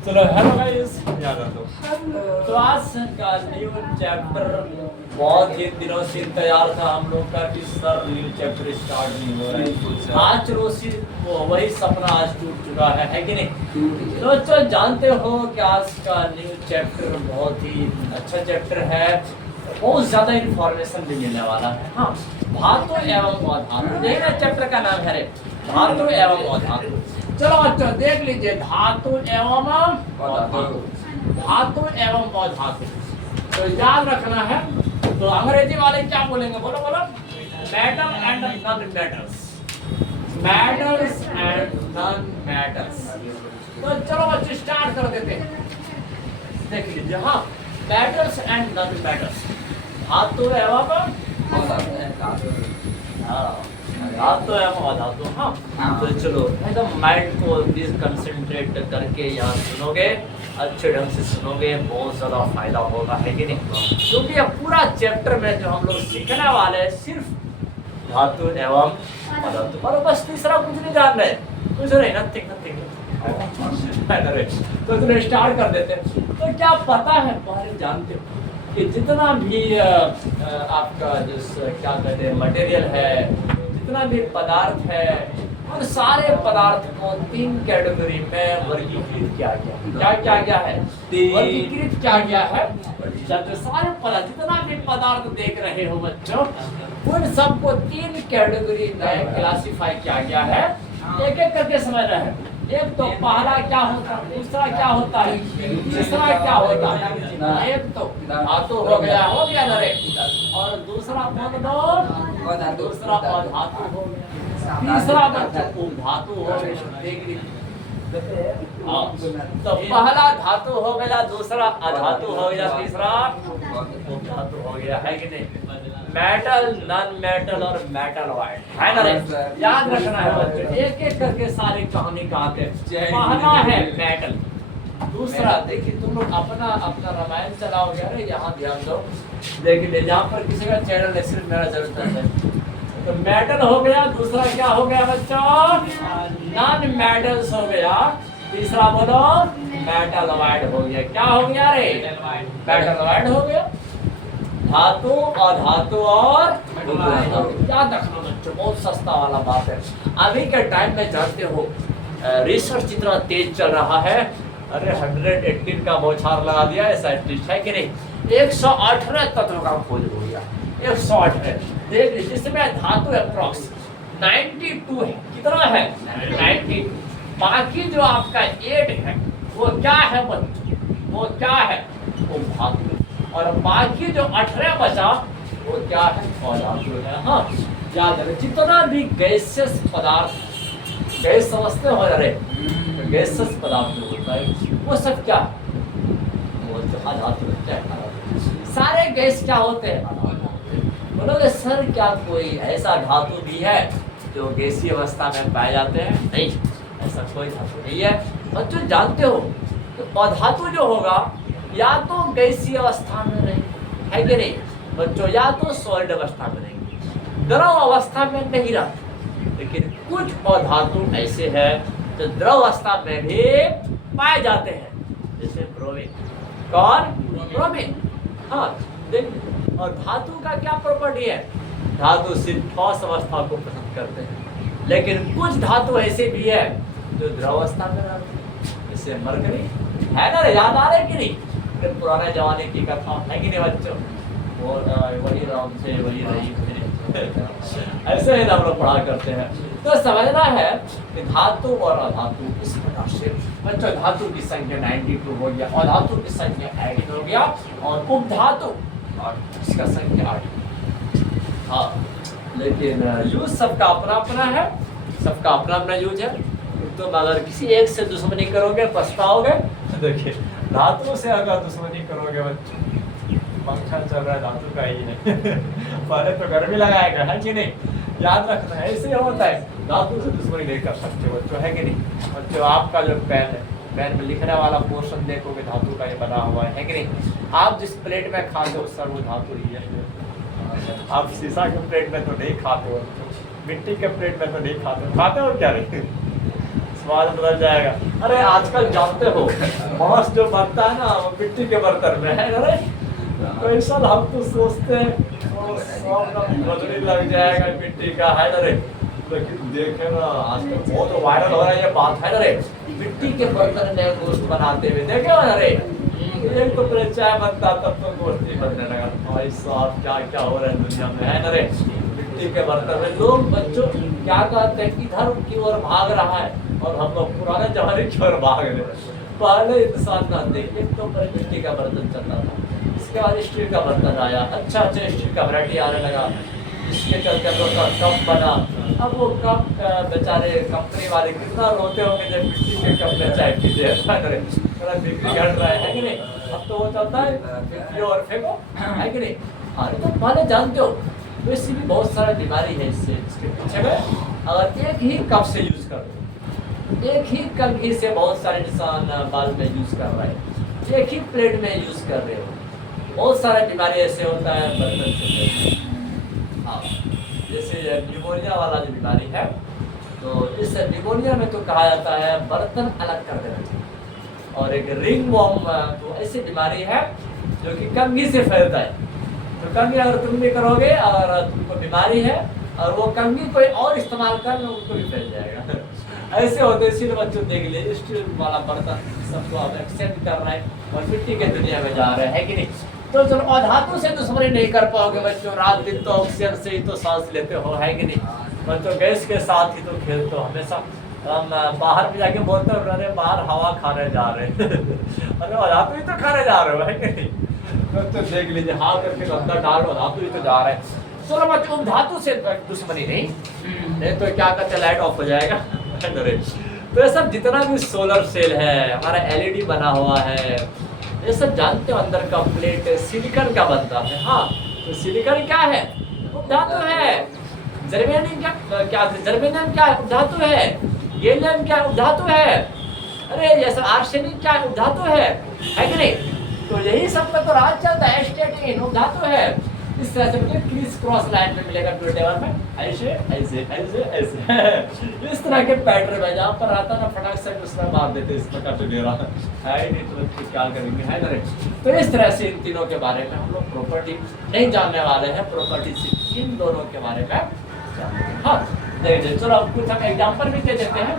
चलो hello guys, याद रखो। तो आज का न्यू चैप्टर बहुत ही दिनों से तैयार था हम लोग का कि सर न्यू चैप्टर स्टार्ट नहीं हो रहा है। आज चलो वही सपना आज टूट चुका है कि नहीं। तो चलो जानते हो कि आज का न्यू चैप्टर बहुत ही अच्छा चैप्टर है, बहुत ज्यादा इंफॉर्मेशन भी मिलने वाला है। हाँ, धातु एवं अधातु, यही ना चैप्टर का नाम है रे, धातु एवं अधातु। चलो बच्चों देख लीजिए, धातु एवं अधातु, धातु एवं अधातु। तो याद रखना है। तो अंग्रेजी वाले क्या बोलेंगे, बोलो बोलो। Metal and non metals, metals and non metals. तो चलो बच्चे स्टार्ट कर देते हैं। देख लीजिए, हाँ, मेटल्स एंड नॉन मेटल्स, धातु एवं धातु एवं अधातु। हाँ, तो चलो एकदम माइंड को प्लीज कंसंट्रेट करके यहाँ सुनोगे, अच्छे ढंग से सुनोगे, बहुत ज़्यादा फायदा होगा, है कि नहीं। क्योंकि ये पूरा चैप्टर में जो हम लोग सीखने वाले हैं सिर्फ धातु एवं अधातु, और बस तीसरा कुछ नहीं जान रहे, कुछ नहीं, नथिंग नथिंग। तो चलो स्टार्ट कर देते हैं। तो क्या पता है, पहले जानते हो कि जितना भी आपका जिस क्या कहते हैं मटेरियल है, जितना भी पदार्थ है, और सारे पदार्थ को तीन कैटेगरी में वर्गीकृत किया गया। क्या क्या है, वर्गीकृत किया गया है। जब सारे पदार्थ, जितना भी पदार्थ देख रहे हो बच्चों, उन सबको तीन कैटेगरी में क्लासिफाई किया गया है। एक एक करके समझ रहे हैं। एक तो पहला क्या होता है, दूसरा क्या होता है, तीसरा क्या होता है। एक तो धातु हो गया ना रे, और दूसरा कौन दो, दूसरा अधातु हो गया, तीसरा बच्चों धातु हो गया। तो पहला धातु हो गया, दूसरा अधातु हो गया, तीसरा धातु हो गया, है कि नहीं। मेटल, नॉन मेटल और मेटल वाइड, है ना रे। याद रखना है बच्चों, एक एक करके सारी कहानी कहते हैं। पहला है मेटल, दूसरा देखिए तुम लोग अपना अपना रामायण चलाओगे, अरे यहाँ ध्यान दो, देखिए जहाँ पर किसी का चैनल है सिर्फ मेरा जरूरत है। तो मेटल हो गया, दूसरा क्या हो गया बच्चों, नॉन मेटल्स हो गया, तीसरा बोलो मेटल वाइड हो गया। क्या हो गया रे, मेटल वाइड हो गया। धातु अधातु और याद रखना बच्चों, बहुत सस्ता वाला बात है। अभी के टाइम में जानते हो रिसर्च इतना तेज चल रहा है, अरे 118 का बौछार लगा दिया है साइंटिस्ट, है कि नहीं। 118 तत्व का खोज हो गया, 118। देख लीजिए, जिसमें धातु अप्रॉक्स 92 है। कितना है, 92। बाकी जो आपका 8 है वो क्या है बच्चों, वो क्या है, वो धातु। और बाकी जो 18 बचा वो क्या है, अधातु है। हाँ, याद रखें, जितना भी गैसेस पदार्थ, गैस समझते हो रे, तो गैसेस पदार्थ जो होता है वो सब क्या, वो तो अधातु है। सारे गैस क्या होते हैं, बोलोगे सर क्या कोई ऐसा धातु भी है जो गैसीय अवस्था में पाए जाते हैं। नहीं, ऐसा कोई धातु नहीं है बच्चों। जानते हो कि अधातु जो होगा या तो गैसीय अवस्था में रहेंगे, है कि नहीं बच्चों, या तो सॉलिड अवस्था में रहेंगे, द्रव अवस्था में नहीं रहते। लेकिन कुछ अधातु ऐसे हैं जो द्रव अवस्था में भी पाए जाते हैं, जैसे ब्रोमीन। कौन, ब्रोमीन। हाँ देखिए, और धातु का क्या प्रॉपर्टी है, धातु सिर्फ ठोस अवस्था को पसंद करते हैं। लेकिन कुछ धातु ऐसे भी है जो द्रव अवस्था में रहते हैं, जैसे मरकरी, है ना, याद आ रहे कि नहीं। पुराने जमाने की कथा है कि नहीं बच्चों, वो वही राम से वही रही ऐसे ही हम लोग पढ़ा करते हैं। तो समझना है कि धातु और अधातु इस प्रकार से बच्चों, धातु की संख्या 92 हो गया, अधातु की संख्या 18 हो गया, और उपधातु और इसका संख्या 8। हाँ, लेकिन यूज सबका अपना अपना है, सबका अपना अपना यूज है। तो अगर किसी एक से दुश्मनी करोगे पछताओगे। देखिए, धातु से अगर दुश्मनी करोगे बच्चों, पंखा चल रहा है धातु का ही है पहले तो गर्मी लगाएगा, है कि नहीं। याद रखना है, ऐसे होता है, धातु से दुश्मनी नहीं कर सकते बच्चों, है कि नहीं बच्चों। आपका जो पेन है, पेन में लिखने वाला पोर्शन देखोगे धातु का ये बना हुआ है कि नहीं। आप जिस प्लेट में खाते हो सर वो धातु ही है। आप शीशा के प्लेट में तो नहीं खाते हो, मिट्टी के प्लेट में तो नहीं खाते हो क्या रे स्वाद बदल जाएगा। अरे आजकल जानते हो मांस जो बनता है ना वो मिट्टी के बर्तन में है। अरे कैसा हम तो सोचते हैं वो सब ना बदली लग जाएगा मिट्टी का है ना रे, लेकिन देखे ना आजकल बहुत वायरल हो रहा है ये बात है ना रे, मिट्टी के बर्तन में गोश्त बनाते हुए देखे हो ना रे। एक तो पहले चाय बनता तब तो गोश्त ही बनने लगा। भाई साहब क्या क्या हो रहा है दुनिया में है ना रे, मिट्टी के बर्तन में लोग बच्चों क्या कहते हैं इधर की ओर भाग रहा है और हम लोग पुराने जमाने की ओर भाग रहे हैं। पहले इंसान ना देखिए तो पहले मिट्टी का बर्तन चलता था, इसके बाद स्टील का बर्तन आया, अच्छा अच्छा स्टील का वैरायटी आने लगा, इसके चलते हम लोग का कप बना। अब वो कप बेचारे कंपनी वाले कितना रोते होंगे जब मिट्टी के कप में चाय पीते हैं, बिक्री घट रहा है कि नहीं। अब तो वो चलता है मिट्टी और फेंको है कि नहीं। अरे तो पहले जानते हो वैसे भी बहुत सारा बीमारी है इससे, इसके पीछे में अगर एक ही कप से यूज कर दो, एक ही कंघी से बहुत सारे इंसान बाल में यूज कर रहे हैं, एक ही प्लेट में यूज कर रहे हो, बहुत सारा बीमारी ऐसे होता है बर्तन से। हाँ जैसे न्यूमोनिया वाला जो बीमारी है, तो इस न्यूमोनिया में तो कहा जाता है बर्तन अलग कर देना चाहिए। और एक रिंग वॉर्म तो ऐसी बीमारी है जो कि कंघी से फैलता है। तो कंघी अगर तुम भी करोगे और तुमको बीमारी है और वो कंघी कोई और इस्तेमाल कर लो उनको भी फैल जाएगा। ऐसे होते इसीलिए बच्चों देख लीजिए स्टील वाला बर्तन सबको आप एक्सेप्ट कर रहे हैं और मिट्टी के दुनिया में जा रहे हैं कि नहीं। तो चलो अधातु से दुश्मनी नहीं कर पाओगे बच्चों, रात दिन तो ऑक्सीजन से ही तो सांस लेते हो है कि नहीं। बच्चों गैस के साथ ही तो खेलते हो हमेशा। हम बाहर में जाके बोलते हो अरे बाहर हवा खाने जा रहे हैं अरे अधातु ही तो खाने जा रहे हो है कि नहीं। तो देख लीजिए हाथ करके अंदर डाल दो, धातु ही तो जा रहे हैं। चलो बच्चों धातु से दुश्मनी नहीं तो क्या कहते लाइट ऑफ हो जाएगा। तो ये सब जितना भी सोलर सेल है, हमारा एलईडी बना हुआ है, ये सब जानते हो अंदर का प्लेट सिलिकॉन का बनता है। हाँ तो सिलिकॉन क्या है, धातु है। जर्मेनियम क्या जर्मेनियम क्या धातु है। गैलियम क्या धातु है। अरे ये सब आर्सेनिक क्या धातु है कि नहीं। तो यही सब में तो राज चलता है, स्टेटिन धातु है। इस तरह से मतलब क्रिस क्रॉस लाइन में मिलेगा टू टेबल में ऐसे ऐसे ऐसे ऐसे इस तरह के पैटर्न में जहाँ पर आता ना फटाक से दूसरा मार देते इस प्रकार से मेरा है नहीं तो क्या करेंगे है ना। तो इस तरह से इन तीनों के बारे में हम लोग प्रॉपर्टी नहीं जानने वाले हैं, प्रॉपर्टी से इन दोनों के बारे में जानते हैं। हाँ देखिए चलो अब कुछ हम एग्जाम्पल भी दे देते हैं।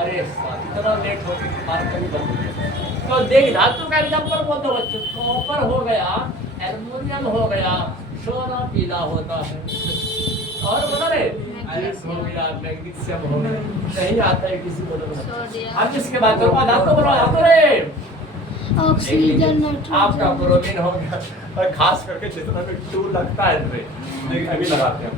अरे इतना लेट हो तो देख धातु का एग्जाम्पल बोल दो बच्चों। कॉपर हो गया, एल्युमिनियम हो गया, सोना पीला होता है और बता रहे हो गया, मैग्नीशियम हो गया, नहीं आता है किसी को। अब इसके बाद तो धातु बोलो धातु रे ऑक्सीजन आपका ब्रोमीन हो गया और खास करके जितना भी 2 लगता है रे अभी लगाते हैं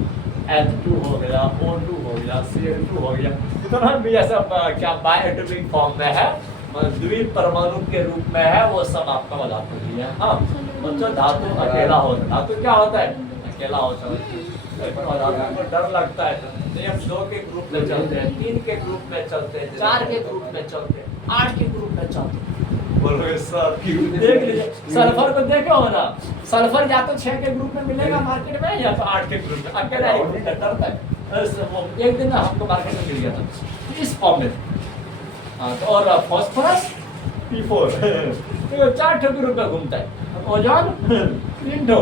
H2 हो गया, O2 हो गया, Cl2 हो गया, इतना भी ऐसा क्या बायोएटॉमिक फॉर्म में है, द्वितीय परमाणु के रूप में है, वो सब आपका धातु ही है। हाँ बच्चों धातु अकेला होता है, धातु क्या होता है अकेला होता है। धातु को डर लगता है नहीं, हम 2 के ग्रुप में चलते हैं, 3 के ग्रुप में चलते हैं, 4 के ग्रुप में चलते हैं, 8 के ग्रुप में चलते हैं। बोलोगे सर देख लीजिए सल्फर को देखो हो ना, सल्फर या तो 6 के ग्रुप में मिलेगा मार्केट में या तो 8 के ग्रुप में, अकेला एक डरता है। एक दिन ना हमको मार्केट में मिल गया था इस फॉर्म में। तो और फास्फोरस P4 तो 4 ठो ग्रुप में घूमता है। ओजोन 3 ठो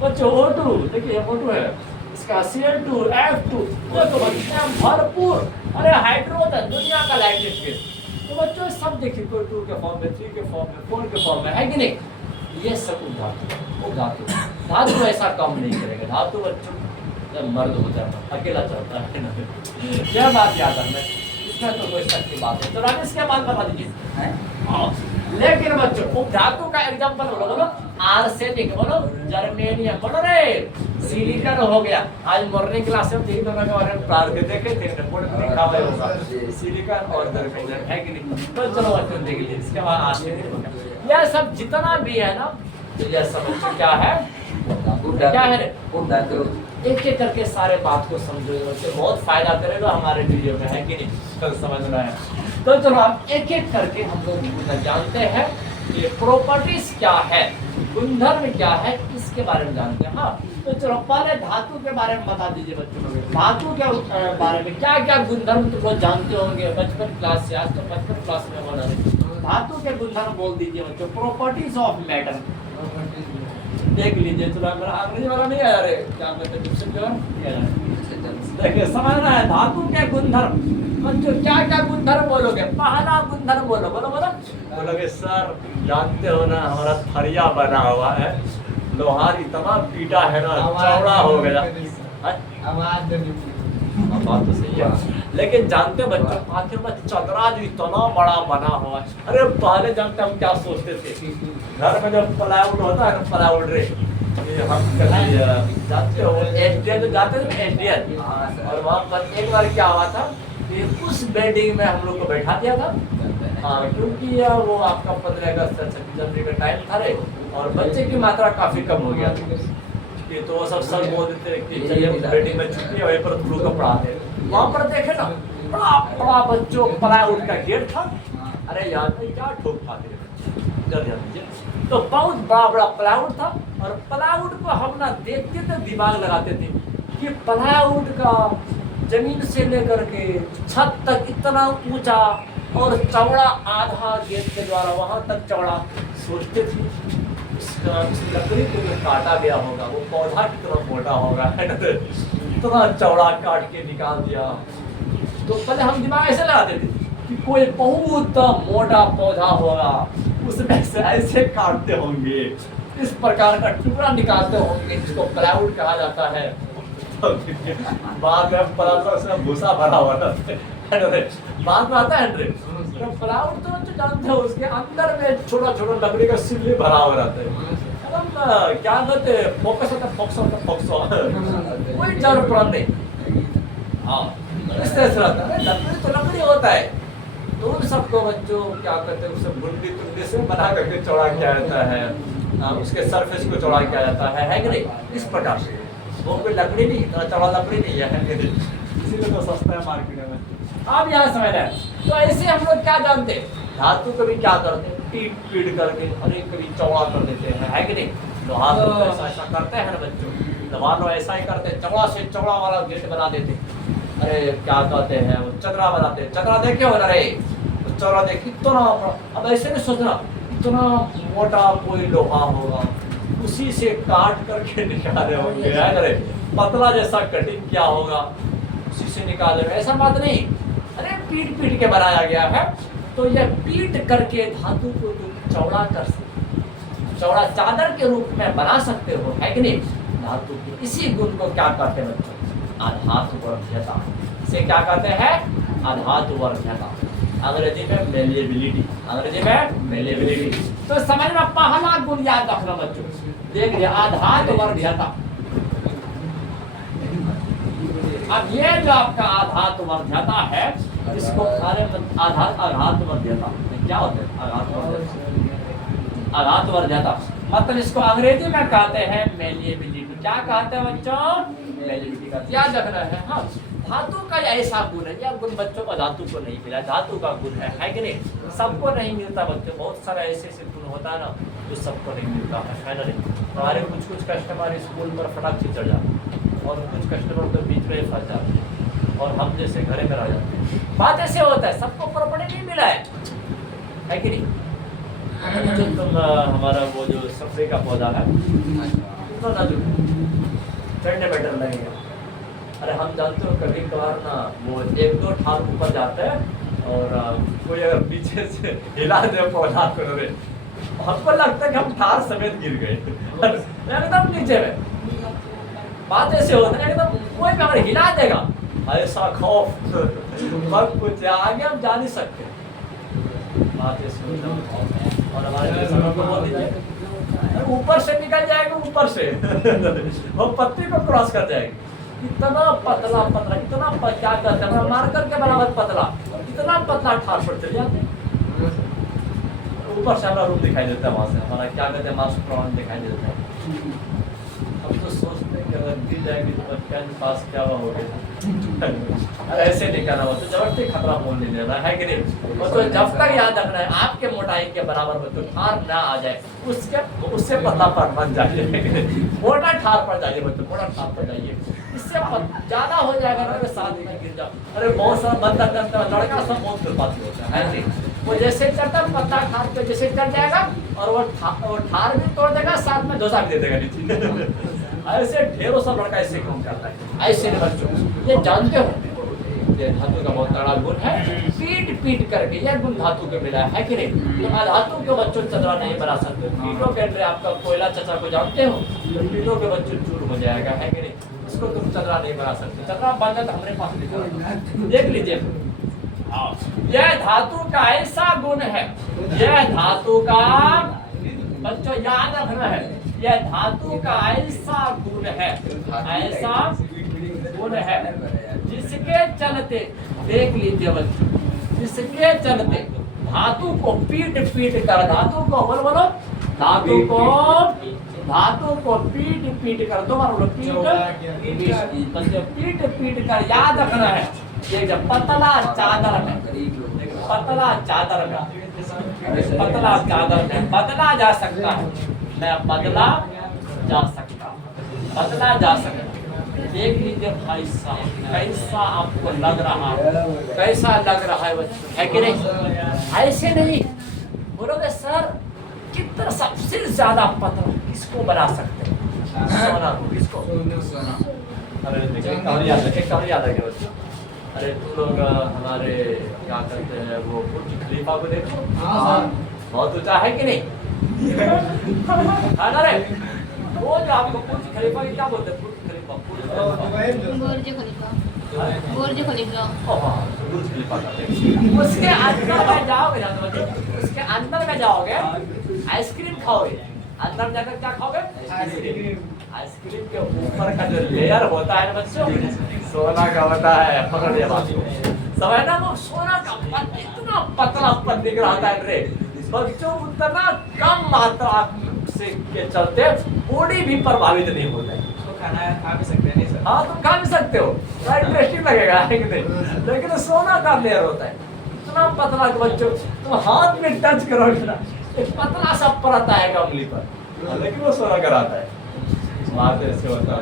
बच्चों, O2 देखिए O2 है, इसका Cl2 F2 तो बच्चे भरपूर। अरे हाइड्रोजन दुनिया का लाइटेस्ट गैस। तो बच्चों सब देखिए कोई 2 के फॉर्म में, 3 के फॉर्म में, 4 के फॉर्म में है कि नहीं। ये सब धातु धातु ऐसा काम नहीं करेगा। धातु बच्चों जब मर्द हो जाता है अकेला चलता है ना, यह बात याद रखना, इसमें तो कोई शक की बात है। तो राजेश क्या बात बता दीजिए। लेकिन बच्चों धातु का एग्जाम्पल बोलो बोलो आर्सेनिक बोलो, जर्मेनियम बोलो रे, सिलिकॉन हो गया। आज मॉर्निंग क्लास में तीन दोनों के बारे में पढ़ा के देखे थे, रिपोर्ट में लिखा हुआ होगा सिलिकॉन और जर्मेनियम है कि नहीं। तो चलो बच्चों देख लीजिए। इसके बाद आर्सेनिक हो गया। यह सब जितना भी है ना, तो यह सब क्या है क्या है एक एक करके सारे बात को समझो, उससे बहुत फायदा करेगा हमारे वीडियो में है कि नहीं, कल समझना है। तो चलो आप एक एक करके हम लोग जानते हैं कि प्रॉपर्टीज क्या है। गुणधर्म क्या है इसके बारे में जानते हैं। हाँ, तो चलो पहले धातु के बारे में बता दीजिए बच्चों को। धातु के बारे में क्या क्या गुणधर्म तुम लोग जानते होंगे बचपन क्लास से, आज तो बचपन क्लास में बना रहे। धातु के गुणधर्म बोल दीजिए बच्चों। प्रॉपर्टीज ऑफ मैटर देख लीजिए। थोड़ा मेरा अंग्रेजी वाला नहीं आया रे, क्या कहते हैं देखिए समझना है। धातु के गुणधर्म बच्चों क्या क्या गुणधर्म बोलोगे। पहला गुणधर्म बोलो, बोलो बोलो। बोलोगे सर जानते हो ना हमारा थरिया बना हुआ है, लोहार इतना पीटा है ना चौड़ा हो गया। आवाज बात तो सही है, लेकिन जानते हो बच्चों आखिर में चदरा जो इतना बड़ा बना हुआ है। अरे पहले जानते हम क्या सोचते थे, घर में जब प्लाईवुड होता है ना, प्लाईवुड रे हम जानते हो एसडीएन तो जाते थे एसडीएन, और वहाँ पर एक बार क्या हुआ था कि उस बिल्डिंग में हम लोग को बैठा दिया था। हाँ, क्योंकि वो आपका 15 अगस्त 26 जनवरी का टाइम था रे, और बच्चे की मात्रा काफी कम हो गया था। तो वो सब सर बोल देते कि चलिए बिल्डिंग में छुट्टी है, वहीं पर तुम लोग को पढ़ाते। वहाँ पर देखे ना बड़ा बड़ा बच्चों प्लाईवुड का गेट था। अरे यार क्या ठोक खाते तो बहुत बड़ा बड़ा प्लाईवुड था, और प्लाईवुड को हम ना देखते थे दिमाग लगाते थे कि प्लाईवुड का जमीन से लेकर के छत तक इतना ऊंचा और चौड़ा, आधा गेट के द्वारा वहां तक चौड़ा। सोचते थे उसका लकड़ी को जो काटा गया होगा वो पौधा कितना मोटा होगा, है ना, इतना चौड़ा काट के निकाल दिया। तो पहले हम दिमाग ऐसे लगाते थे कि कोई बहुत मोटा पौधा होगा, उसमें से ऐसे काटते होंगे, इस प्रकार का टुकड़ा निकालते होंगे, जिसको प्लाईवुड कहा जाता है। तो बाद में पता चला उसमें भूसा भरा हुआ था, बाद में आता है तो प्लाईवुड तो जानते हो उसके अंदर में छोटा छोटा लकड़ी का सिल्ली भरा हुआ रहता है। एकदम क्या कहते हैं फोकस होता है, फोक्स होता है, फोक्स कोई जड़ प्राण नहीं। हाँ, इस तरह से रहता है। लकड़ी तो लकड़ी होता है, तो उन सबको बच्चों क्या कहते हैं उसे बुंदी तुंदी से बना करके चौड़ा किया जाता है, उसके सरफेस को चौड़ा किया जाता है कि नहीं, इस प्रकार से। वो कोई लकड़ी नहीं, इतना चौड़ा लकड़ी नहीं है, इसीलिए तो सस्ता है मार्केट में। अब यहाँ समझ रहे हैं। तो ऐसे हम लोग क्या जानते हैं, धातु कभी क्या करते हैं, पीट पीट करके अरे कभी चौड़ा कर देते हैं, है कि नहीं। लोहा तो ऐसा ऐसा करते हैं ना बच्चों, लोहा लोग ऐसा ही करते हैं, चौड़ा से चौड़ा वाला गेट बना देते। अरे क्या कहते हैं वो चदरा बनाते हैं, चदरा देखे हो ना रे, चौड़ा देखिए इतना। अब ऐसे नहीं सोचना इतना मोटा कोई लोहा होगा, उसी से काट करके निकाले होंगे, है ना रे। पतला जैसा कटिंग किया होगा, उसी से निकाले, ऐसा बात नहीं। अरे पीट पीट के बनाया गया है, तो यह पीट करके धातु को तुम चौड़ा कर सकते, चौड़ा चादर के रूप में बना सकते हो, है कि नहीं। धातु के इसी गुण को क्या कहते हैं बच्चों, आधातुवर्ध्यता। इसे क्या कहते हैं, आधातुवर्ध्यता। अंग्रेजी में मेलिएबिलिटी, अंग्रेजी में मेलिएबिलिटी। तो समझना पहला गुण याद रखना बच्चों, देख लिया आधातुवर्ध्यता। अब ये जो आपका आधातुवर्ध्यता है, इसको आघातवर्ध्यता क्या होता है, आघातवर्ध्यता मतलब इसको अंग्रेजी में कहते हैं मेलिएबिलिटी। क्या कहते हैं बच्चों, मेलिएबिलिटी का याद रखना है। हाँ, धातु का ऐसा गुण है, यह गुण बच्चों को धातु को नहीं मिला, धातु का गुण है कि नहीं। सबको नहीं मिलता बच्चों, बहुत सारा ऐसे ऐसे गुण होता है ना जो सबको नहीं मिलता है ना नहीं। हमारे कुछ कस्टमर स्कूल पर फटाक से चढ़ जाते, और कुछ कस्टमर तो बीच में फंस जाते हैं, और हम जैसे घरे में रह जाते हैं। बात ऐसे होता है, सबको प्रॉपर्टी नहीं मिला है कि नहीं। जो तुम हमारा वो जो सफरे का पौधा है तो ना जो चढ़ने में डर लगेगा। अरे हम जानते हो कभी कभार ना वो 1-2 ठाल ऊपर जाते हैं, और कोई अगर पीछे से हिला दे पौधा को, हमको लगता है कि हम ठाल समेत गिर गए एकदम नीचे में। बात ऐसे होता है एकदम, कोई भी अगर हिला देगा ऐसा खौफ मत कुछ आगे हम जा नहीं सकते। बात ऐसे होता है। और हमारे ऊपर से निकल जाएगा, ऊपर से वो पत्ती को क्रॉस कर जाएगी। इतना पतला पतला, इतना क्या कहते हैं मार्कर के बराबर पतला, इतना पतला ठार पर चले जाते हैं। ऊपर से हमारा रूप दिखाई देता है, वहां से हमारा क्या कहते हैं मास्टर प्लान दिखाई देता है। हम तो सोचते हैं दी जाएगी तो बच्चा पास क्या हुआ हो गया। अरे ऐसे नहीं करना, वो तो जबरदस्ती खतरा बोल नहीं देना है कि नहीं। वो तो जब तक याद रखना है आपके मोटाई के बराबर बच्चों ठार ना आ जाए, उससे पतला पर मत जाइए। मोटा ठार पड़ जाइए बच्चों, मोटा ठार पड़ जाइए, इससे ज्यादा हो जाएगा ना तो साथ में गिर जाओ। अरे बहुत सारा बंदा करता है लड़का सब बहुत खुरपाती होता है जी। वो जैसे चढ़ता पत्ता ठार पे जैसे चढ़ जाएगा और वो ठार भी तोड़ देगा, साथ में डोसा भी दे देगा नीचे। ऐसे ढेरों सब लड़का ऐसे काम करता है। ऐसे नहीं बच्चों, ये जानते हो ये धातु का बहुत बड़ा गुण है, पीट पीट करके यह गुण धातु के मिला है कि नहीं। तो अधातु के बच्चों चंद्रा नहीं बना सकते। पीटो के अंदर आपका कोयला चचा को जानते हो, तो पीटो के बच्चों चूर हो जाएगा है कि नहीं, उसको तुम चंद्रा नहीं बना सकते। चंद्रा बनना तो हमारे पास नहीं, देख लीजिए यह धातु का ऐसा गुण है, यह धातु का बच्चों याद रखना है, यह धातु का ऐसा गुण है, ऐसा गुण है जिसके चलते देख लीजिए बच्चों, जिसके चलते धातु को पीट पीट कर, धातु को बोलो धातु को पीट पीट कर, दोबारा पीट पीट कर याद रखना है। ये जब पतला चादर में, पतला चादर में, पतला चादर में बदला जा सकता है, मैं बदला जा सकता, बदला जा सकता। देख लीजिए भाई साहब कैसा आपको लग रहा है, कैसा लग रहा है बच्चों, है कि नहीं। ऐसे नहीं बोलोगे सर कितना सबसे ज्यादा पतला किसको बना सकते हैं, सोना को, किसको सोना। अरे देखिए कहानी याद आ गया बच्चों। अरे तुम लोग हमारे क्या करते हैं वो बुर्ज खलीफा को देखो, बहुत ऊंचा है कि नहीं। अरे वो जो आपको बुर्ज खलीफा की क्या बोलते हैं, बुर्ज खलीफा, बुर्ज खलीफा, बुर्ज खलीफा उसके अंदर में जाओगे ना, उसके अंदर में जाओगे आइसक्रीम खाओगे, अंदर जाकर क्या खाओगे, आइसक्रीम। आइसक्रीम के ऊपर का जो लेयर होता है ना बच्चों, सोना का होता है। पकड़िए बात को, समझना, वो सोना का इतना पतला ऊपर दिख रहा है रे बच्चों, उतना कम मात्रा से के चलते बॉडी भी प्रभावित नहीं होता है। तो खा भी सकते हैं नहीं सर? हाँ तुम खा भी सकते हो, इंटरेस्टिंग लगेगा लेकिन सोना का लेयर होता है इतना पतला कि बच्चों तुम हाथ में टच करोगे ना, एक पतला सा परत आएगा उंगली पर, लेकिन वो सोना का रहता है। बात ऐसे होता है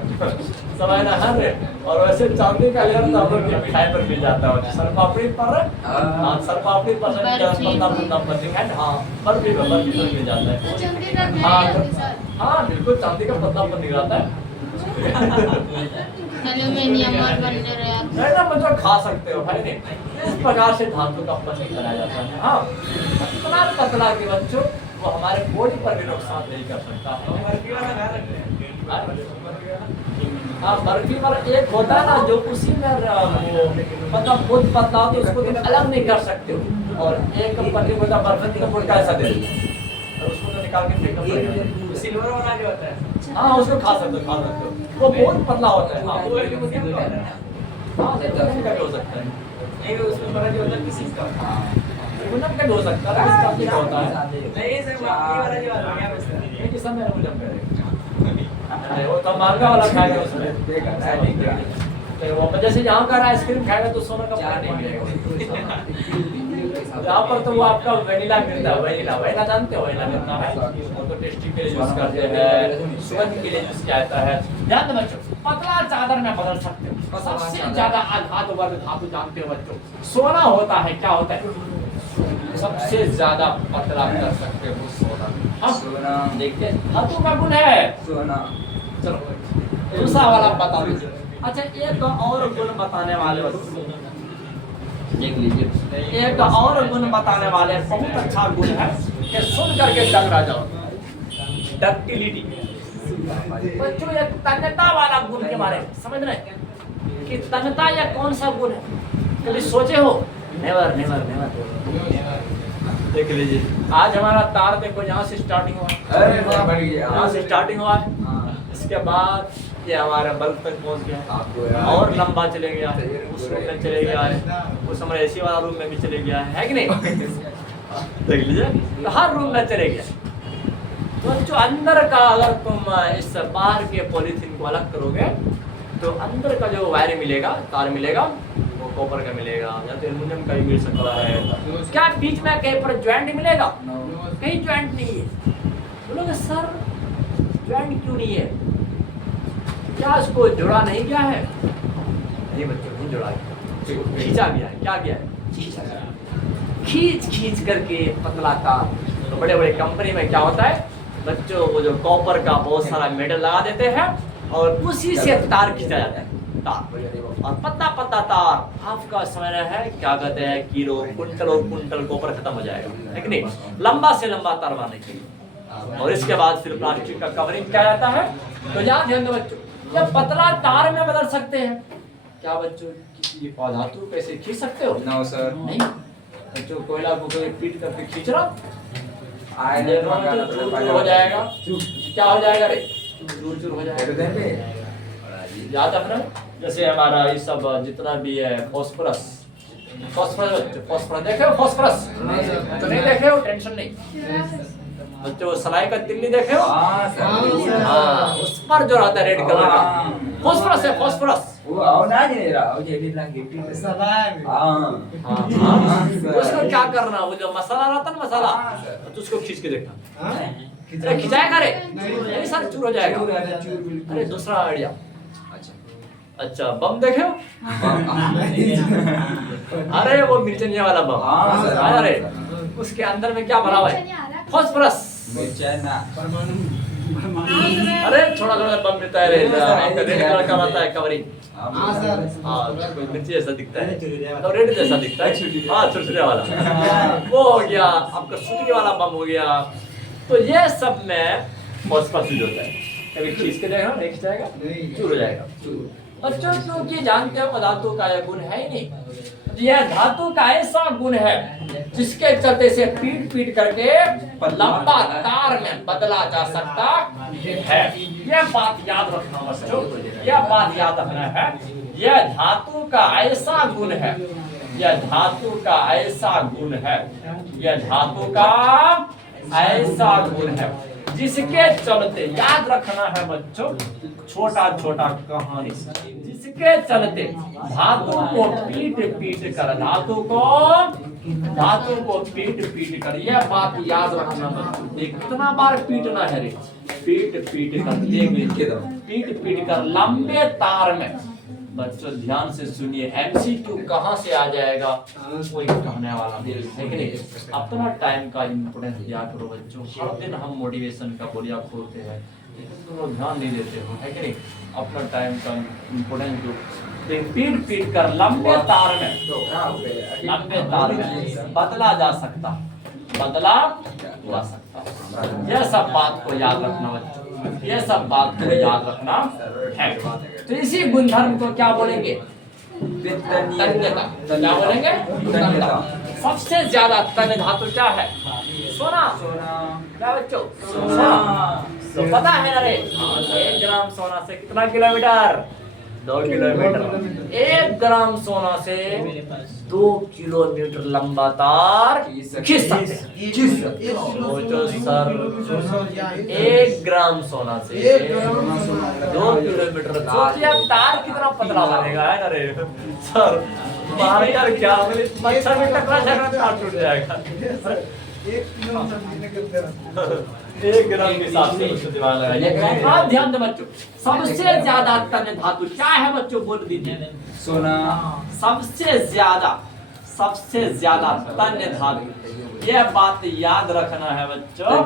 समझना है। और वैसे चांदी का लेयर तो हम लोग की मिठाई पर मिल जाता है, सरपापड़ी पर, हाँ सरपापड़ी पर है, हाँ बर्फी पर मिल जाता है। हाँ बिल्कुल चांदी का पतला पर निकलता है। एल्यूमिनियम और बंजर है ना, मतलब खा सकते हो है नहीं। इस प्रकार से धातु का पतन कराया जाता है। हाँ इतना पतला कि बच्चों वो हमारे बॉडी पर भी नुकसान नहीं कर सकता है। हाँ बर्फी पर एक होता है ना जो उसी में मतलब बहुत पतला हो तो उसको तुम अलग नहीं कर सकते हो, और एक पतली होता बर्फी का फुटका ऐसा दे और उसको तो निकाल के फेंकना पड़ेगा। सिल्वर वाला जो होता है हाँ उसको खा सकते हो, वो बहुत पतला होता है। हाँ वो का भी हो सकता है, नहीं उसमें बड़ा जो होता है किसी का गुणम का भी हो सकता है, इसका भी होता है नहीं सर वो वाला जो आता है ये किसमें है गुणम का, वो तो महंगा वाला खाएगा उसमें, तो वो जैसे यहाँ का आइसक्रीम खाएगा तो सोना का पता नहीं मिलेगा। यहाँ पर तो वो आपका वनीला मिलता है, वनीला जानते हो वनीला मिलता है, वो तो टेस्टी के लिए यूज करते हैं, सुगंध के लिए यूज किया जाता है। ध्यान दो बच्चों, पतला चादर में बदल सकते हो। सबसे ज्यादा आघात वर्ग धातु जानते हो बच्चों, सोना होता है। क्या होता है सबसे ज्यादा पतला कर सकते हो सोना। सोना देखते धातु का गुण है सोना। चलो दूसरा वाला बता दीजिए। अच्छा एक और गुण बताने वाले देख लीजिए, एक और गुण बताने वाले बहुत अच्छा गुण है कि सुन करके टकरा जाओ, डक्टिलिटी। बच्चों ये तन्यता वाला गुण के बारे में समझ रहे हैं कि तन्यता या कौन सा गुण है, कभी सोचे हो? Never never never. देख लीजिए आज हमारा तार देखो यहाँ से स्टार्टिंग हुआ, यहाँ से स्टार्टिंग हुआ है, इसके बाद ये हमारे बल्ब तक पहुंच गया और लंबा चले गया, उस रूम में चले गया है, उस हमारे एसी वाला रूम में भी चले गया है कि नहीं? देख लीजिए हर रूम में चले गया। तो जो अंदर का अगर तुम इस बाहर के पॉलीथीन को अलग करोगे तो अंदर का जो वायर मिलेगा, तार मिलेगा, वो कॉपर का मिलेगा या तो एल्युमिनियम का भी मिल सकता है। क्या बीच में कहीं पर ज्वाइंट मिलेगा? कहीं ज्वाइंट नहीं है। बोलोगे सर ज्वाइंट क्यों नहीं है? क्या उसको जोड़ा नहीं गया है? नहीं बच्चों, नहीं जोड़ा गया, खींचा गया है। क्या गया है? खींच खींच करके पतला तार। तो बड़े बड़े कंपनी में क्या होता है बच्चों, वो जो कॉपर का बहुत सारा मेटल लगा देते हैं और उसी से तार खींचा जाता है। तार और पत्ता पत्ता तार आपका समय है, क्या कहते हैं, किलो कुंटल और कुंटल कॉपर खत्म हो जाएगा, है कि नहीं? लंबा से लंबा तार बनाने के लिए। और इसके बाद फिर प्लास्टिक का कवरिंग किया जाता है। तो याद ध्यान दो बच्चों, ये पतला तार में बदल सकते हैं क्या बच्चों? किसी धातु कैसे खींच सकते हो? नो सर, नहीं बच्चों। कोयला को कोई पीट करके खींच रहा हो जाएगा। क्या हो जाएगा रे? चूर चूर हो जाएगा। याद रखना, जैसे हमारा ये सब जितना भी है फॉस्फोरस, फॉस्फोरस देखे हो? फॉस्फोरस तो नहीं देखे हो, टेंशन नहीं बच्चों। सलाई का तिल्ली देखे हो? हाँ, उस पर जो रहता है रेड कलर का, फॉस्फोरस है। फॉस्फोरस उसको क्या करना, वो जो मसाला रहता है ना, मसाला, तो उसको खींच के देखना। अरे खिंचाएगा रे? नहीं सर, चूर हो जाएगा। अरे दूसरा आइडिया। अच्छा, बम देखे हो? अरे वो मिर्चनिया वाला बम। अरे उसके अंदर में क्या भरा हुआ है? फॉस्फोरस। अरे छोटा छोटा बम मिलता है, रेड कलर का रहता है कवरिंग। हाँ, मिर्ची जैसा दिखता है, तो रेड जैसा दिखता है। हाँ, छुरछुरे वाला वो हो गया आपका, सुतली वाला बम हो गया। तो ये सब में फॉस्फोरस यूज होता है। कभी खींच के देखा, नहीं खिंचाएगा, चूर हो जाएगा। बच्चों क्योंकि जानते हो धातु का यह गुण है ही नहीं। यह धातु का ऐसा गुण है जिसके चलते से पीट पीट करके लंबा तार में बदला जा सकता है। यह बात याद रखना बच्चों, यह बात याद रखना है। यह धातु का ऐसा गुण है, यह धातु का ऐसा गुण है, यह धातु का ऐसा गुण है जिसके चलते, याद रखना है बच्चों, छोटा छोटा कहानी, जिसके चलते धातु को पीट पीट कर, धातु को पीट पीट कर, यह बात याद रखना बच्चों। देख कितना बार पीटना है रे, पीट पीट कर, देख पीट पीट कर लंबे तार में। बच्चों ध्यान से सुनिए, एमसीक्यू कहाँ से आ जाएगा कोई कहने वाला नहीं है कि नहीं। अपना टाइम का इम्पोर्टेंस दिया करो बच्चों। हर दिन हम मोटिवेशन का बोलिया खोलते हैं, लेकिन तुम लोग ध्यान नहीं देते हो, है कि नहीं। अपना टाइम का इम्पोर्टेंस दो। पीट पीट कर लंबे तार में बदला जा सकता, बदला जा सकता। यह सब बात को याद रखना बच्चों, यह सब बात को याद रखना है। तो इसी गुणधर्म को क्या बोलेंगे? तन्यता। क्या बोलेंगे? सबसे ज्यादा तन्य धातु क्या है? सोना। क्या बच्चों? सोना। तो पता है ना रे, 1 ग्राम सोना से कितना किलोमीटर? 2 किलोमीटर। 1 ग्राम सोना से 2 किलोमीटर लंबा तार खींच सकते हैं। सर 1 ग्राम सोना से 2 किलोमीटर, सोचिए तार कितना पतला बनेगा, है ना रे सर। बाहर यार क्या मच्छर में टकरा जाएगा, तार टूट जाएगा। 1 ग्राम के हिसाब से उसको दिमाग लगाइए। आप ध्यान दो बच्चों, सबसे ज्यादा तन्य धातु क्या है बच्चों? बोल दीजिए। सोना। सबसे ज्यादा तन्य धातु, यह बात याद रखना है बच्चों,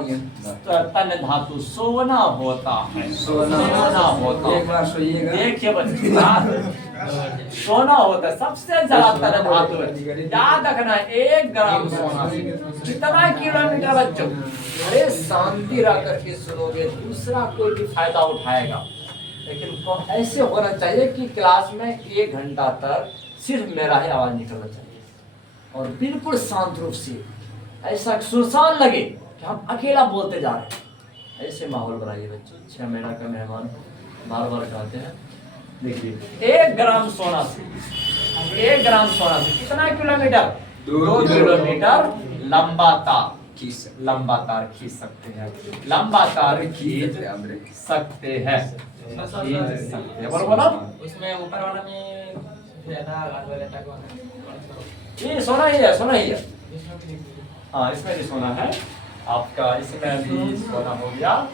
तन्य धातु सोना होता है। सोना होता है। देखिए बच्चों, सोना होता है, सबसे ज्यादा तन्य धातु है। याद रखना है 1 ग्राम सोना से कितना किलोमीटर बच्चों? अरे शांति रह करके सुनोगे, दूसरा कोई भी फायदा उठाएगा। लेकिन ऐसे होना चाहिए कि क्लास में 1 घंटा तक सिर्फ मेरा ही आवाज निकलना चाहिए और बिल्कुल शांत रूप से, ऐसा सुनसान लगे कि हम अकेला बोलते जा रहे हैं। ऐसे माहौल बनाइए बच्चों। 6 महीना का मेहमान बार बार कहते हैं। देखिए 1 ग्राम सोना से, 1 ग्राम सोना से कितना किलोमीटर? 2 किलोमीटर लंबा तार लंबा तार खींच सकते हैं, लंबा तार खींच सकते हैं, बोलो बोलो। उसमें ऊपर वाला में ये सोना ही है, सोना ही है। हाँ इसमें भी सोना है आपका, इसमें भी सोना हो गया।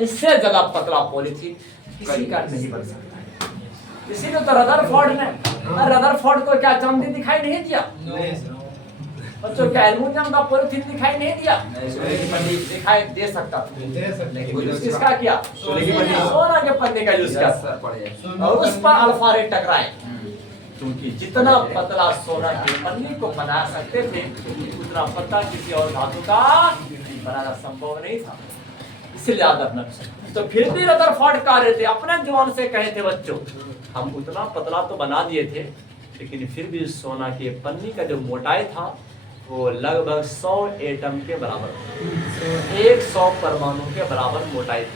इससे ज्यादा पतला पॉलीथीन किसी का नहीं बन सकता है। इसीलिए तो रदरफोर्ड ने, रदरफोर्ड को क्या चांदी दिखाई नहीं दिया बच्चों, क्या एल्युमिनियम का पॉलीथीन दिखाई नहीं दिया, दिखाई दे सकता था, किसका किया, सोना के पन्ने का यूज किया और उस पर अल्फा रे टकराए, क्योंकि जितना पतला सोना की पन्नी को बना सकते थे उतना पतला किसी और धातु का बनाना संभव नहीं था, इसलिए याद रखना। तो फिर भी रदरफोर्ड कह रहे थे, अपने जुबान से कहे थे बच्चों, हम उतना पतला तो बना दिए थे लेकिन फिर भी सोना की पन्नी का जो मोटाई था वो लगभग 100 एटम के बराबर, 100 परमाणु के बराबर मोटाई थी।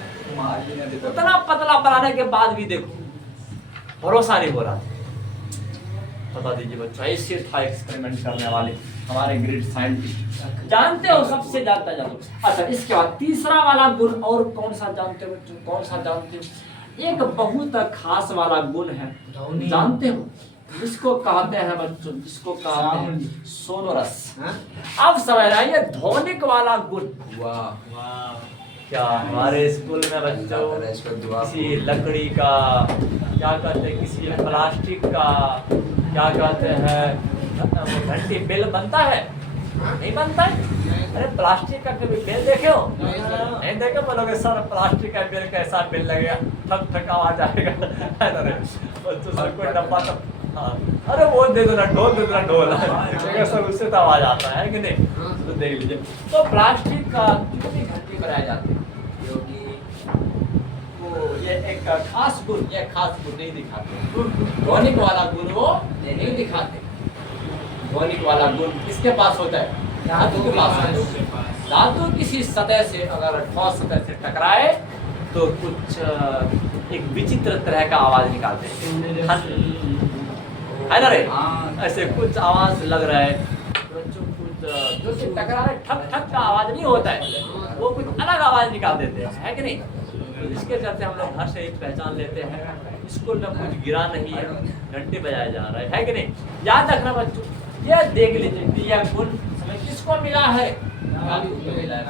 उतना पतला बनाने के बाद भी देखो भरोसा नहीं हो रहा। बता दीजिए बच्चों, ऐसे था एक्सपेरिमेंट करने वाले हमारे ग्रेट साइंटिस्ट, जानते हो, सबसे जानता जानो। अच्छा इसके बाद तीसरा वाला गुण और कौन सा जानते हो बच्चों, कौन सा जानते हो? एक बहुत खास वाला गुण है, जानते हो जिसको कहते हैं बच्चों, जिसको कहते हैं सोनोरस। अब समझ आइए ध्वनिक वाला गुण। क्या हमारे स्कूल में बच्चों किसी लकड़ी का, क्या कहते हैं, किसी प्लास्टिक का, क्या कहते हैं, घंटी बेल बनता है, नहीं बनता है? अरे प्लास्टिक का कभी बेल देखे हो? नहीं देखे? बोलोगे सर प्लास्टिक का बेल कैसा बेल लगेगा, ठक ठक आवाज आएगा। अरे बच्चों सर कोई डब्बा तो, हाँ अरे वो दे दो ना ढोल, दे दो ना ढोल, सर उससे तो आवाज आता है कि नहीं? तो देख लीजिए, तो प्लास्टिक का जो भी घंटी बनाई जाती है ये एक खास गुण, ये खास गुण नहीं दिखाते, ध्वनिक वाला गुण वो नहीं दिखाते। ध्वनिक वाला गुण किसके पास होता है? धातु के पास होता है। धातु किसी सतह से अगर ठोस सतह से टकराए तो कुछ एक विचित्र तरह का आवाज निकालते हैं, है ना रे? ऐसे कुछ आवाज लग रहा है बच्चों, कुछ जो से टकरा रहे ठक ठक का आवाज नहीं होता है, वो कुछ अलग आवाज निकाल देते हैं, है कि नहीं? तो इसके चलते हम लोग घर से ही पहचान लेते हैं स्कूल में कुछ गिरा नहीं है, घंटे बजाया जा रहा है कि नहीं? याद रखना बच्चों, ये देख लीजिए कि यह गुण किसको मिला है? धातु को मिला है,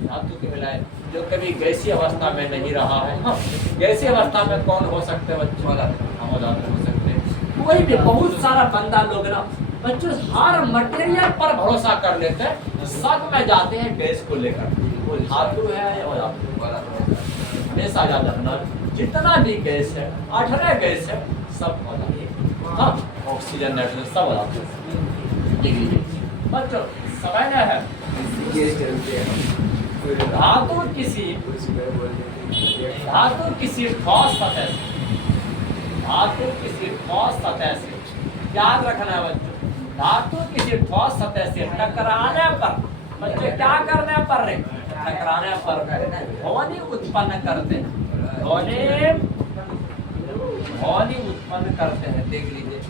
धातु को मिला है, जो कभी गैसीय अवस्था में नहीं रहा है। हाँ, गैसीय अवस्था में कौन हो सकते हैं बच्चों? हम हो सकते हैं। कोई भी बहुत सारा बंदा लोग ना बच्चों हर मटेरियल पर भरोसा कर लेते हैं, शक में जाते हैं गैस को लेकर, वो धातु है या धातु। हमेशा याद रखना जितना भी गैस है, 18 गैस है, सब होता है। हाँ, ऑक्सीजन, नाइट्रोजन सब होता है। बच्चों समझना है, धातु किसी ठोस सतह से, धातु किसी ठोस सतह से, याद रखना है बच्चों, धातु किसी ठोस सतह से टकराने पर बच्चे क्या करने पर रे? टकराने पर ध्वनि उत्पन्न करते हैं, ध्वनि उत्पन्न करते हैं। देख लीजिए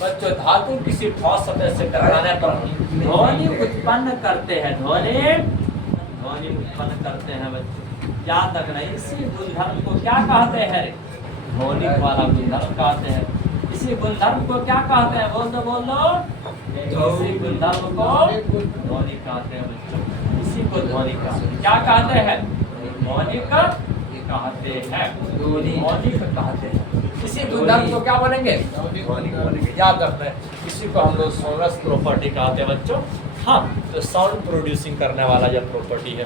बच्चों, धातु किसी ठोस सतह से टकराने पर ध्वनि उत्पन्न करते हैं, ध्वनि उत्पन्न करते हैं बच्चों। याद रखना, इसी गुणधर्म को क्या कहते हैं? ध्वनिक वाला गुणधर्म कहते हैं। इसी गुणधर्म को क्या कहते हैं? बोल दो इसी गुणधर्म को ध्वनिक कहते हैं बच्चों। इसी को ध्वनिक क्या कहते हैं? ध्वनिक कहते हैं, ध्वनिक कहते हैं। इसी गुणधर्म को क्या बोलेंगे? ध्वनिक बोलेंगे। याद रखना है, इसी को हम लोग सोनस प्रॉपर्टी कहते हैं बच्चों। हाँ, तो साउंड प्रोड्यूसिंग करने वाला यह प्रॉपर्टी है।